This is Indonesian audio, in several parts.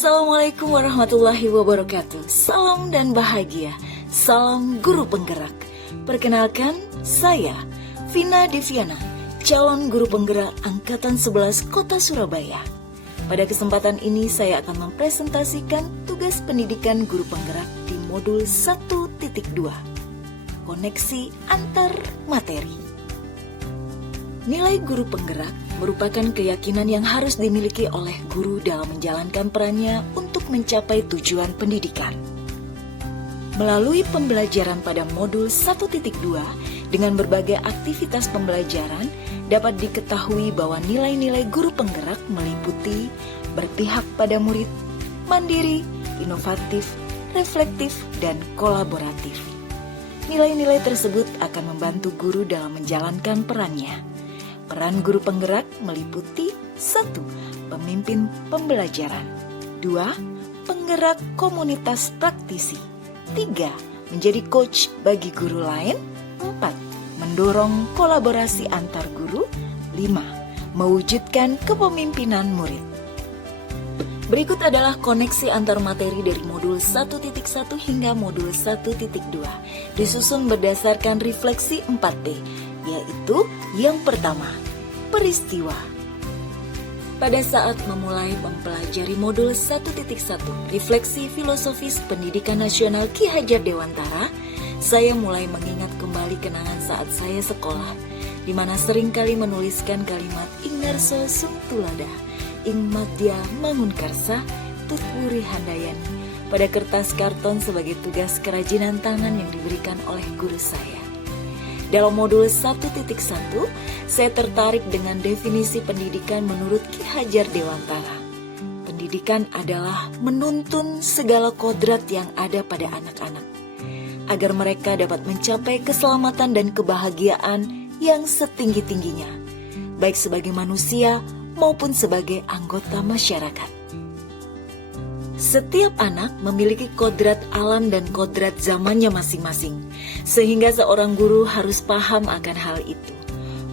Assalamualaikum warahmatullahi wabarakatuh. Salam dan bahagia. Salam guru penggerak. Perkenalkan, saya Vina Deviana, calon guru penggerak Angkatan 11 Kota Surabaya. Pada kesempatan ini saya akan mempresentasikan tugas pendidikan guru penggerak di modul 1.2, koneksi antar materi. Nilai guru penggerak merupakan keyakinan yang harus dimiliki oleh guru dalam menjalankan perannya untuk mencapai tujuan pendidikan. Melalui pembelajaran pada modul 1.2 dengan berbagai aktivitas pembelajaran dapat diketahui bahwa nilai-nilai guru penggerak meliputi berpihak pada murid, mandiri, inovatif, reflektif, dan kolaboratif. Nilai-nilai tersebut akan membantu guru dalam menjalankan perannya. Peran guru penggerak meliputi 1. Pemimpin pembelajaran 2. Penggerak komunitas praktisi 3. Menjadi coach bagi guru lain 4. Mendorong kolaborasi antar guru 5. Mewujudkan kepemimpinan murid. Berikut adalah koneksi antar materi dari modul 1.1 hingga modul 1.2 disusun berdasarkan refleksi 4P, yaitu yang pertama, peristiwa. Pada saat memulai mempelajari modul 1.1, refleksi filosofis pendidikan nasional Ki Hajar Dewantara, saya mulai mengingat kembali kenangan saat saya sekolah, di mana seringkali menuliskan kalimat Ingarso Sungtulada, Ing Madya Mangunkarsa, Tutwuri Handayani pada kertas karton sebagai tugas kerajinan tangan yang diberikan oleh guru saya. Dalam modul 1.1, saya tertarik dengan definisi pendidikan menurut Ki Hajar Dewantara. Pendidikan adalah menuntun segala kodrat yang ada pada anak-anak, agar mereka dapat mencapai keselamatan dan kebahagiaan yang setinggi-tingginya, baik sebagai manusia maupun sebagai anggota masyarakat. Setiap anak memiliki kodrat alam dan kodrat zamannya masing-masing, sehingga seorang guru harus paham akan hal itu.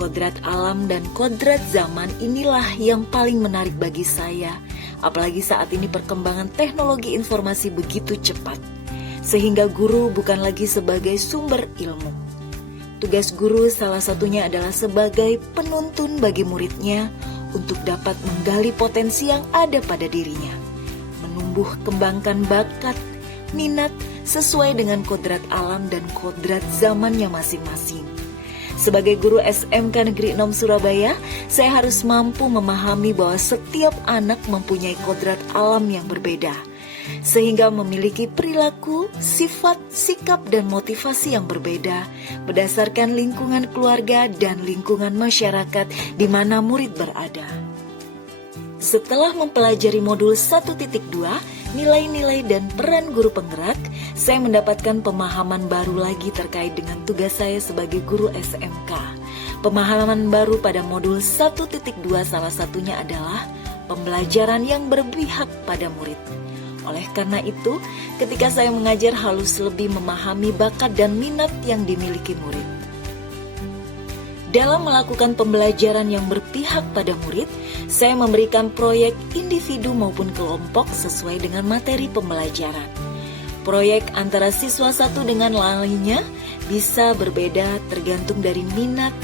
Kodrat alam dan kodrat zaman inilah yang paling menarik bagi saya, apalagi saat ini perkembangan teknologi informasi begitu cepat, sehingga guru bukan lagi sebagai sumber ilmu. Tugas guru salah satunya adalah sebagai penuntun bagi muridnya untuk dapat menggali potensi yang ada pada dirinya, menumbuh kembangkan bakat, minat sesuai dengan kodrat alam dan kodrat zamannya masing-masing. Sebagai guru SMK Negeri 6 Surabaya, saya harus mampu memahami bahwa setiap anak mempunyai kodrat alam yang berbeda, sehingga memiliki perilaku, sifat, sikap, dan motivasi yang berbeda berdasarkan lingkungan keluarga dan lingkungan masyarakat di mana murid berada. Setelah mempelajari modul 1.2, nilai-nilai dan peran guru penggerak, saya mendapatkan pemahaman baru lagi terkait dengan tugas saya sebagai guru SMK. Pemahaman baru pada modul 1.2 salah satunya adalah pembelajaran yang berpihak pada murid. Oleh karena itu, ketika saya mengajar harus lebih memahami bakat dan minat yang dimiliki murid. Dalam melakukan pembelajaran yang berpihak pada murid, saya memberikan proyek individu maupun kelompok sesuai dengan materi pembelajaran. Proyek antara siswa satu dengan lainnya bisa berbeda tergantung dari minat,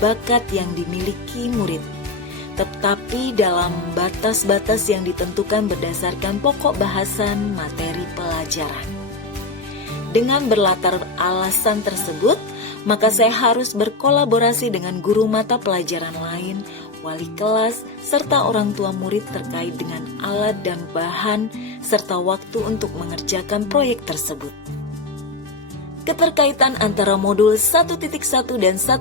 bakat yang dimiliki murid, tetapi dalam batas-batas yang ditentukan berdasarkan pokok bahasan materi pelajaran. Dengan berlatar alasan tersebut, maka saya harus berkolaborasi dengan guru mata pelajaran lain, wali kelas, serta orang tua murid terkait dengan alat dan bahan, serta waktu untuk mengerjakan proyek tersebut. Keterkaitan antara modul 1.1 dan 1.2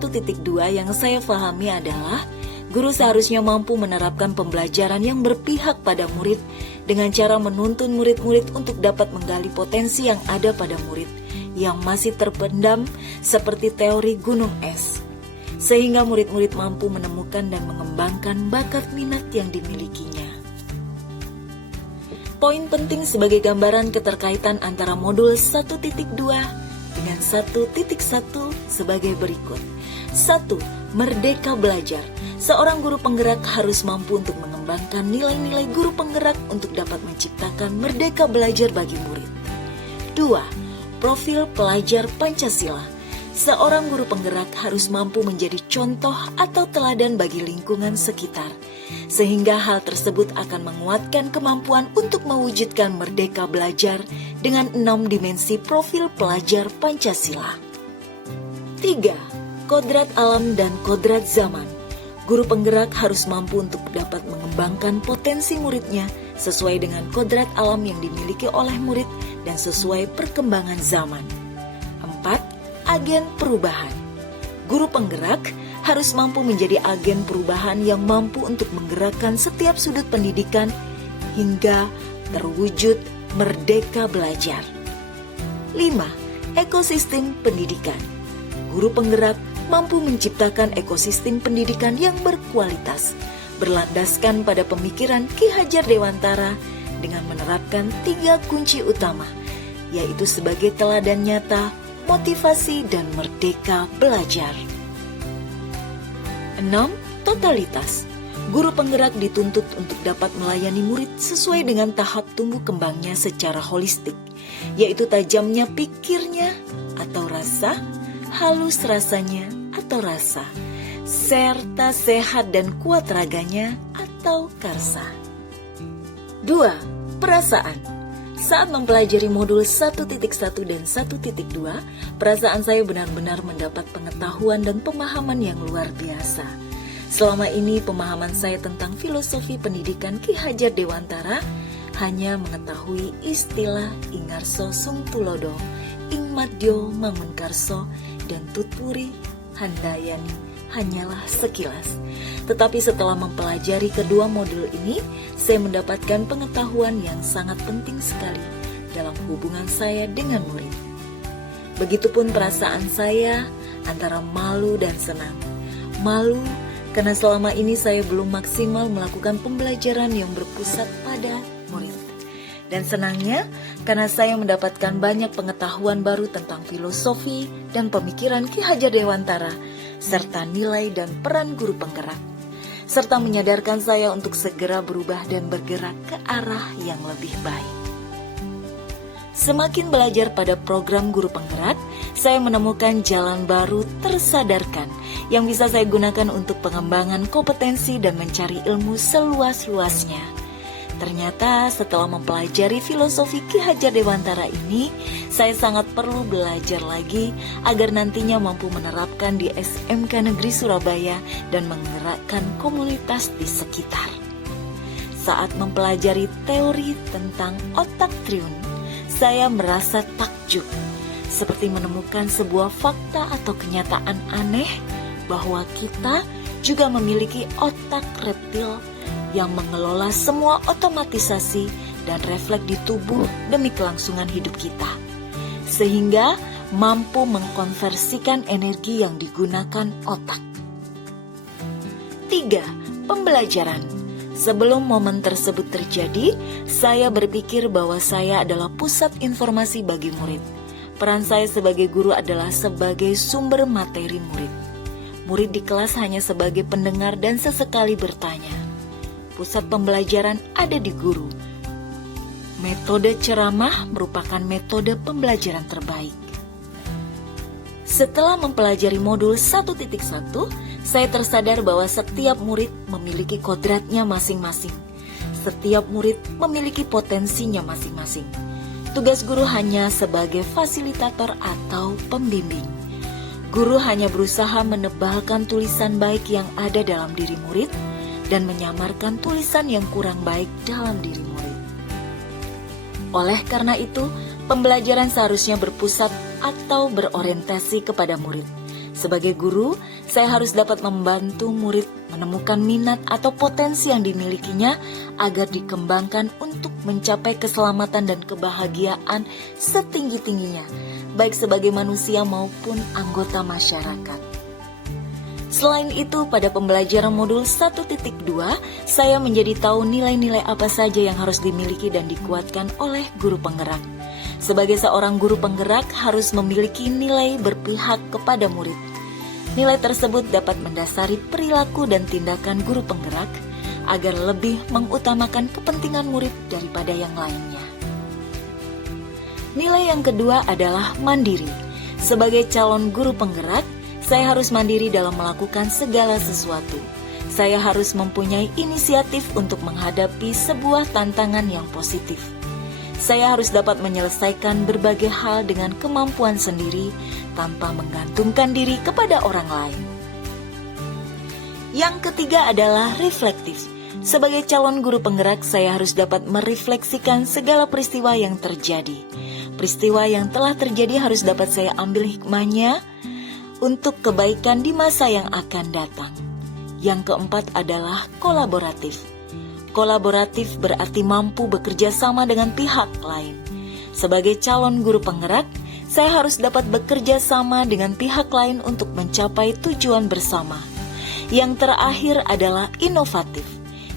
yang saya pahami adalah guru seharusnya mampu menerapkan pembelajaran yang berpihak pada murid dengan cara menuntun murid-murid untuk dapat menggali potensi yang ada pada murid yang masih terpendam seperti teori gunung es, sehingga murid-murid mampu menemukan dan mengembangkan bakat minat yang dimilikinya. Poin penting sebagai gambaran keterkaitan antara modul 1.2 dengan 1.1 sebagai berikut. 1. Merdeka belajar. Seorang guru penggerak harus mampu untuk mengembangkan mengembangkan nilai-nilai guru penggerak untuk dapat menciptakan merdeka belajar bagi murid. 2. Profil pelajar Pancasila. Seorang guru penggerak harus mampu menjadi contoh atau teladan bagi lingkungan sekitar, sehingga hal tersebut akan menguatkan kemampuan untuk mewujudkan merdeka belajar dengan 6 dimensi profil pelajar Pancasila. 3. Kodrat alam dan kodrat zaman. Guru penggerak harus mampu untuk dapat mengembangkan potensi muridnya sesuai dengan kodrat alam yang dimiliki oleh murid dan sesuai perkembangan zaman. 4. Agen perubahan. Guru penggerak harus mampu menjadi agen perubahan yang mampu untuk menggerakkan setiap sudut pendidikan hingga terwujud merdeka belajar. 5. Ekosistem pendidikan. Guru penggerak mampu menciptakan ekosistem pendidikan yang berkualitas, berlandaskan pada pemikiran Ki Hajar Dewantara dengan menerapkan 3 kunci utama, yaitu sebagai teladan nyata, motivasi, dan merdeka belajar. 6. Totalitas. Guru penggerak dituntut untuk dapat melayani murid sesuai dengan tahap tumbuh kembangnya secara holistik, yaitu tajamnya pikirnya atau rasa, halus rasanya atau rasa, serta sehat dan kuat raganya atau karsa. 2. Perasaan. Saat mempelajari modul 1.1 dan 1.2, perasaan saya benar-benar mendapat pengetahuan dan pemahaman yang luar biasa. Selama ini pemahaman saya tentang filosofi pendidikan Ki Hajar Dewantara hanya mengetahui istilah Ingarso Sungtulodo, Ingmadyo Mangunkarso, dan Tutpuri Handayani hanyalah sekilas. Tetapi setelah mempelajari kedua modul ini, saya mendapatkan pengetahuan yang sangat penting sekali dalam hubungan saya dengan murid. Begitupun perasaan saya antara malu dan senang. Malu karena selama ini saya belum maksimal melakukan pembelajaran yang berpusat pada murid. Dan senangnya karena saya mendapatkan banyak pengetahuan baru tentang filosofi dan pemikiran Ki Hajar Dewantara, serta nilai dan peran guru penggerak, serta menyadarkan saya untuk segera berubah dan bergerak ke arah yang lebih baik. Semakin belajar pada program guru penggerak, saya menemukan jalan baru tersadarkan yang bisa saya gunakan untuk pengembangan kompetensi dan mencari ilmu seluas-luasnya. Ternyata setelah mempelajari filosofi Ki Hajar Dewantara ini, saya sangat perlu belajar lagi agar nantinya mampu menerapkan di SMK Negeri Surabaya dan menggerakkan komunitas di sekitar. Saat mempelajari teori tentang otak triun, saya merasa takjub, seperti menemukan sebuah fakta atau kenyataan aneh bahwa kita juga memiliki otak reptil yang mengelola semua otomatisasi dan refleks di tubuh demi kelangsungan hidup kita, sehingga mampu mengkonversikan energi yang digunakan otak. 3. Pembelajaran. Sebelum momen tersebut terjadi, saya berpikir bahwa saya adalah pusat informasi bagi murid. Peran saya sebagai guru adalah sebagai sumber materi murid. Murid di kelas hanya sebagai pendengar dan sesekali bertanya. Pusat pembelajaran ada di guru. Metode ceramah merupakan metode pembelajaran terbaik. Setelah mempelajari modul 1.1, saya tersadar bahwa setiap murid memiliki kodratnya masing-masing. Setiap murid memiliki potensinya masing-masing. Tugas guru hanya sebagai fasilitator atau pembimbing. Guru hanya berusaha menebalkan tulisan baik yang ada dalam diri murid dan menyamarkan tulisan yang kurang baik dalam diri murid. Oleh karena itu, pembelajaran seharusnya berpusat atau berorientasi kepada murid. Sebagai guru, saya harus dapat membantu murid menemukan minat atau potensi yang dimilikinya agar dikembangkan untuk mencapai keselamatan dan kebahagiaan setinggi-tingginya, baik sebagai manusia maupun anggota masyarakat. Selain itu, pada pembelajaran modul 1.2, saya menjadi tahu nilai-nilai apa saja yang harus dimiliki dan dikuatkan oleh guru penggerak. Sebagai seorang guru penggerak harus memiliki nilai berpihak kepada murid. Nilai tersebut dapat mendasari perilaku dan tindakan guru penggerak, agar lebih mengutamakan kepentingan murid daripada yang lainnya. Nilai yang kedua adalah mandiri. Sebagai calon guru penggerak, saya harus mandiri dalam melakukan segala sesuatu. Saya harus mempunyai inisiatif untuk menghadapi sebuah tantangan yang positif. Saya harus dapat menyelesaikan berbagai hal dengan kemampuan sendiri tanpa menggantungkan diri kepada orang lain. Yang ketiga adalah reflektif. Sebagai calon guru penggerak, saya harus dapat merefleksikan segala peristiwa yang terjadi. Peristiwa yang telah terjadi harus dapat saya ambil hikmahnya untuk kebaikan di masa yang akan datang. Yang keempat adalah kolaboratif. Kolaboratif berarti mampu bekerja sama dengan pihak lain. Sebagai calon guru penggerak, saya harus dapat bekerja sama dengan pihak lain untuk mencapai tujuan bersama. Yang terakhir adalah inovatif.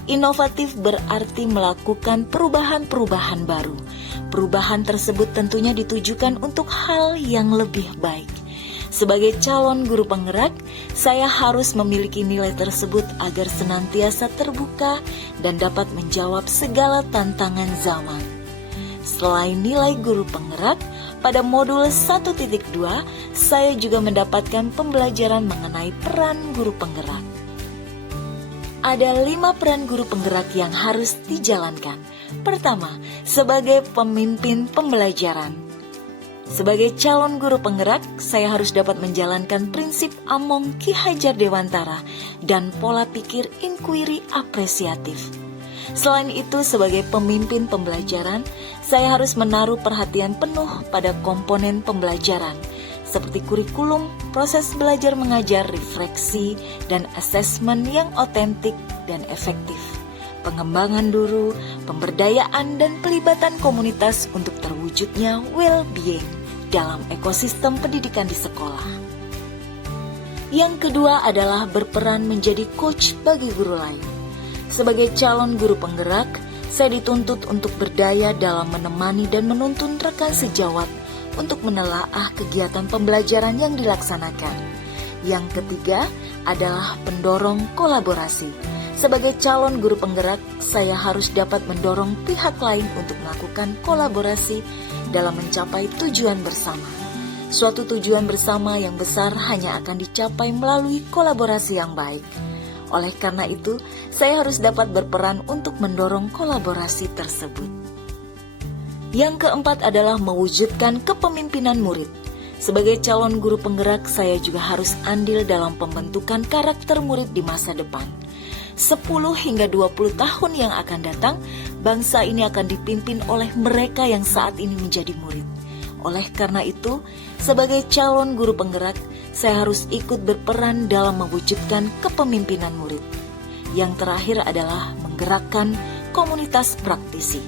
Inovatif berarti melakukan perubahan-perubahan baru. Perubahan tersebut tentunya ditujukan untuk hal yang lebih baik. Sebagai calon guru penggerak, saya harus memiliki nilai tersebut agar senantiasa terbuka dan dapat menjawab segala tantangan zaman. Selain nilai guru penggerak, pada modul 1.2, saya juga mendapatkan pembelajaran mengenai peran guru penggerak. Ada 5 peran guru penggerak yang harus dijalankan. Pertama, sebagai pemimpin pembelajaran. Sebagai calon guru penggerak, saya harus dapat menjalankan prinsip Among Ki Hajar Dewantara dan pola pikir inquiry apresiatif. Selain itu, sebagai pemimpin pembelajaran, saya harus menaruh perhatian penuh pada komponen pembelajaran, seperti kurikulum, proses belajar mengajar, refleksi, dan asesmen yang otentik dan efektif, pengembangan guru, pemberdayaan, dan pelibatan komunitas untuk terwujudnya well-being dalam ekosistem pendidikan di sekolah. Yang kedua adalah berperan menjadi coach bagi guru lain. Sebagai calon guru penggerak, saya dituntut untuk berdaya dalam menemani dan menuntun rekan sejawat untuk menelaah kegiatan pembelajaran yang dilaksanakan. Yang ketiga adalah pendorong kolaborasi. Sebagai calon guru penggerak, saya harus dapat mendorong pihak lain untuk melakukan kolaborasi dalam mencapai tujuan bersama. Suatu tujuan bersama yang besar hanya akan dicapai melalui kolaborasi yang baik. Oleh karena itu, saya harus dapat berperan untuk mendorong kolaborasi tersebut. Yang keempat adalah mewujudkan kepemimpinan murid. Sebagai calon guru penggerak, saya juga harus andil dalam pembentukan karakter murid di masa depan. 10 hingga 20 tahun yang akan datang, bangsa ini akan dipimpin oleh mereka yang saat ini menjadi murid. Oleh karena itu, sebagai calon guru penggerak, saya harus ikut berperan dalam mewujudkan kepemimpinan murid. Yang terakhir adalah menggerakkan komunitas praktisi.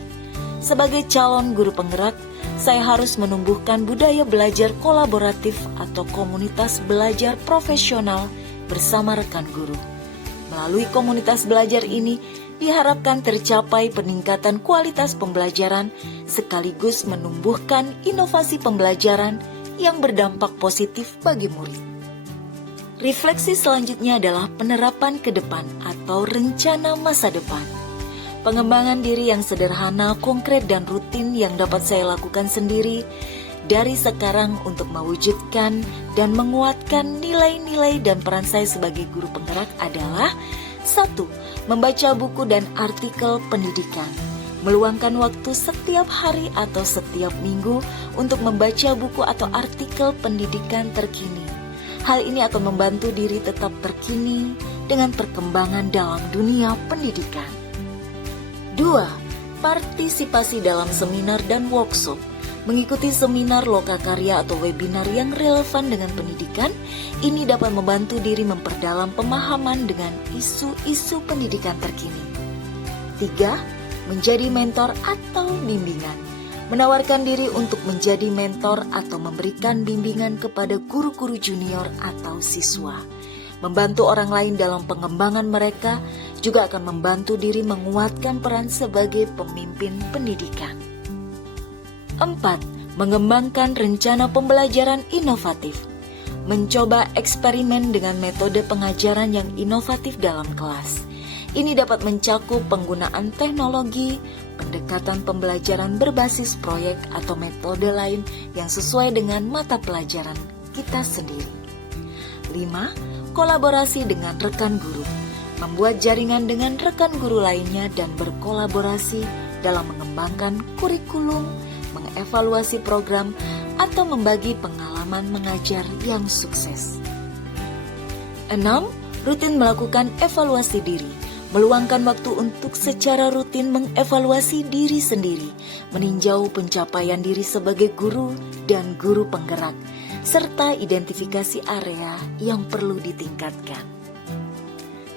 Sebagai calon guru penggerak, saya harus menumbuhkan budaya belajar kolaboratif atau komunitas belajar profesional bersama rekan guru. Melalui komunitas belajar ini, diharapkan tercapai peningkatan kualitas pembelajaran sekaligus menumbuhkan inovasi pembelajaran yang berdampak positif bagi murid. Refleksi selanjutnya adalah penerapan ke depan atau rencana masa depan. Pengembangan diri yang sederhana, konkret, dan rutin yang dapat saya lakukan sendiri dari sekarang untuk mewujudkan dan menguatkan nilai-nilai dan peran saya sebagai guru penggerak adalah 1. Membaca buku dan artikel pendidikan. Meluangkan waktu setiap hari atau setiap minggu untuk membaca buku atau artikel pendidikan terkini. Hal ini akan membantu diri tetap terkini dengan perkembangan dalam dunia pendidikan. 2. Partisipasi dalam seminar dan workshop. Mengikuti seminar lokakarya atau webinar yang relevan dengan pendidikan, ini dapat membantu diri memperdalam pemahaman dengan isu-isu pendidikan terkini. 3. Menjadi mentor atau bimbingan. Menawarkan diri untuk menjadi mentor atau memberikan bimbingan kepada guru-guru junior atau siswa. Membantu orang lain dalam pengembangan mereka juga akan membantu diri menguatkan peran sebagai pemimpin pendidikan. 4. Mengembangkan rencana pembelajaran inovatif. Mencoba eksperimen dengan metode pengajaran yang inovatif dalam kelas. Ini dapat mencakup penggunaan teknologi, pendekatan pembelajaran berbasis proyek atau metode lain yang sesuai dengan mata pelajaran kita sendiri. 5. Kolaborasi dengan rekan guru. Membuat jaringan dengan rekan guru lainnya dan berkolaborasi dalam mengembangkan kurikulum, mengevaluasi program, atau membagi pengalaman mengajar yang sukses. 6. Rutin melakukan evaluasi diri. Meluangkan waktu untuk secara rutin mengevaluasi diri sendiri, meninjau pencapaian diri sebagai guru dan guru penggerak, serta identifikasi area yang perlu ditingkatkan.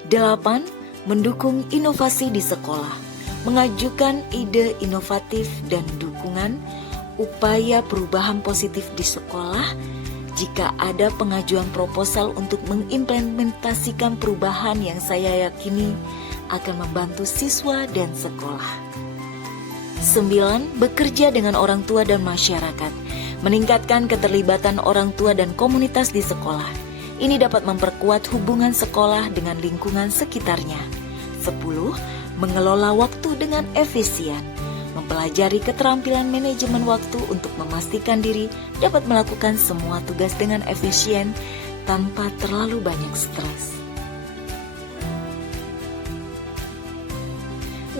8. Mendukung inovasi di sekolah, mengajukan ide inovatif dan dukungan, upaya perubahan positif di sekolah. Jika ada pengajuan proposal untuk mengimplementasikan perubahan yang saya yakini akan membantu siswa dan sekolah. 9. Bekerja dengan orang tua dan masyarakat. Meningkatkan keterlibatan orang tua dan komunitas di sekolah. Ini dapat memperkuat hubungan sekolah dengan lingkungan sekitarnya. 10. Mengelola waktu dengan efisien. Mempelajari keterampilan manajemen waktu untuk memastikan diri dapat melakukan semua tugas dengan efisien tanpa terlalu banyak stres.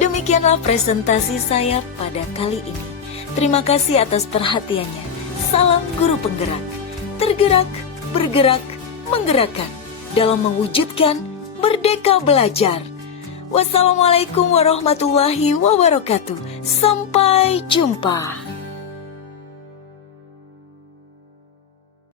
Demikianlah presentasi saya pada kali ini. Terima kasih atas perhatiannya. Salam guru penggerak. Tergerak, bergerak, menggerakkan dalam mewujudkan merdeka belajar. Wassalamualaikum warahmatullahi wabarakatuh. Sampai jumpa.